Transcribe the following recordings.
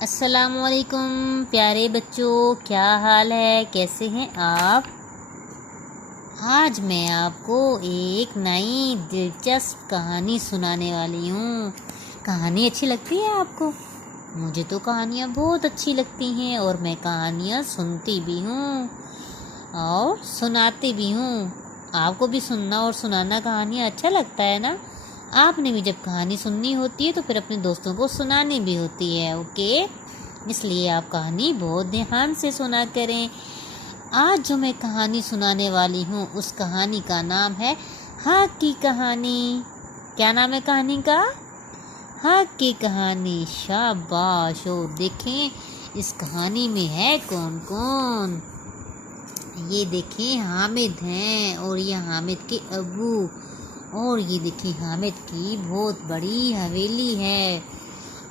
अस्सलामुअलैकुम प्यारे बच्चों, क्या हाल है, कैसे हैं आप। आज मैं आपको एक नई दिलचस्प कहानी सुनाने वाली हूँ। कहानी अच्छी लगती है आपको? मुझे तो कहानियाँ बहुत अच्छी लगती हैं और मैं कहानियाँ सुनती भी हूँ और सुनाती भी हूँ। आपको भी सुनना और सुनाना कहानियाँ अच्छा लगता है ना। आपने भी जब कहानी सुननी होती है तो फिर अपने दोस्तों को सुनानी भी होती है। ओके, इसलिए आप कहानी बहुत ध्यान से सुना करें। आज जो मैं कहानी सुनाने वाली हूँ उस कहानी का नाम है हक की कहानी। क्या नाम है कहानी का? हक की कहानी। शाबाश। और देखें इस कहानी में है कौन कौन। ये देखें हामिद हैं और ये हामिद के अब्बू। और ये देखें हामिद की बहुत बड़ी हवेली है।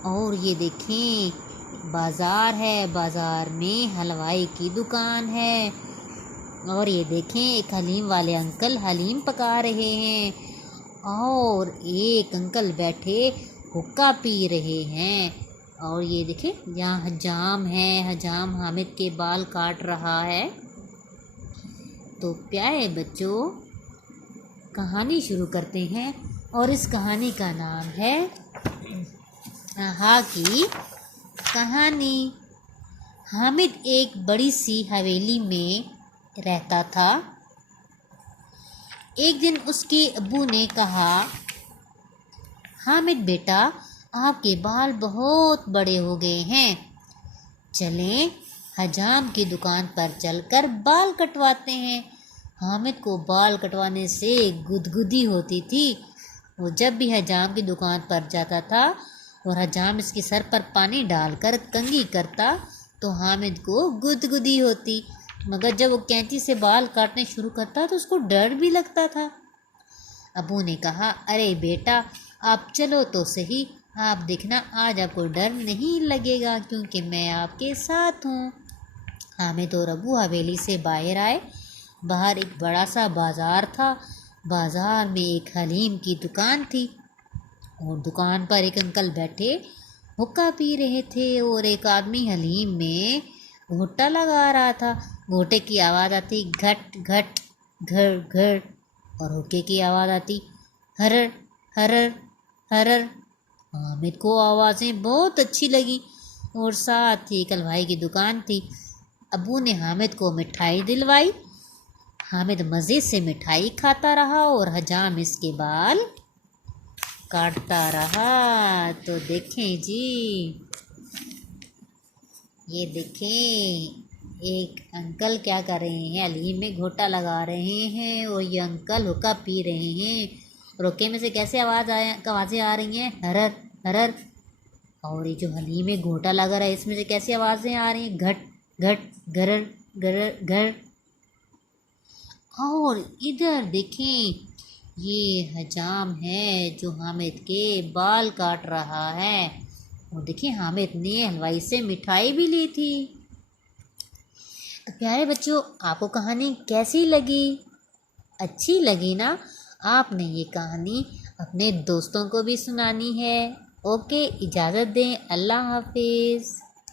और ये देखें बाज़ार है, बाज़ार में हलवाई की दुकान है। और ये देखें एक हलीम वाले अंकल हलीम पका रहे हैं और एक अंकल बैठे हुक्का पी रहे हैं। और ये देखें यहाँ हजाम है, हजाम हामिद के बाल काट रहा है। तो प्यारे बच्चों, कहानी शुरू करते हैं और इस कहानी का नाम है हक की कहानी। हामिद एक बड़ी सी हवेली में रहता था। एक दिन उसके अब्बू ने कहा, हामिद बेटा, आपके बाल बहुत बड़े हो गए हैं, चलें हजाम की दुकान पर चलकर बाल कटवाते हैं। हामिद को बाल कटवाने से गुदगुदी होती थी। वो जब भी हजाम की दुकान पर जाता था और हजाम इसके सर पर पानी डालकर कंघी करता तो हामिद को गुदगुदी होती। मगर जब वो कैंची से बाल काटने शुरू करता तो उसको डर भी लगता था। अबू ने कहा, अरे बेटा, आप चलो तो सही, आप देखना आज आपको डर नहीं लगेगा क्योंकि मैं आपके साथ हूँ। हामिद और अबू हवेली से बाहर आए। बाहर एक बड़ा सा बाज़ार था। बाज़ार में एक हलीम की दुकान थी और दुकान पर एक अंकल बैठे हुक्का पी रहे थे और एक आदमी हलीम में घोटा लगा रहा था। घोटे की आवाज़ आती घट घट, घर घर, और हुक्के की आवाज़ आती हरर हरर हरर। हामिद को आवाज़ें बहुत अच्छी लगी और साथ ही एक हलवाई की दुकान थी। अबू ने हामिद को मिठाई दिलवाई। हामिद मज़े से मिठाई खाता रहा और हजाम इसके बाल काटता रहा। तो देखें जी, ये देखें एक अंकल क्या कर रहे हैं, हलीम में घोटा लगा रहे हैं और ये अंकल हुक्का पी रहे हैं। रोके में से कैसे आवाज़ें आ रही हैं, हरर हरर। और ये जो हलीम में घोटा लगा रहा है इसमें से कैसी आवाज़ें आ रही हैं, घट घट, गरर गरर घर। और इधर देखें ये हजाम है जो हामिद के बाल काट रहा है। और देखिए हामिद ने हलवाई से मिठाई भी ली थी। तो प्यारे बच्चों, आपको कहानी कैसी लगी? अच्छी लगी ना? आपने ये कहानी अपने दोस्तों को भी सुनानी है। ओके, इजाज़त दें। अल्लाह हाफिज़।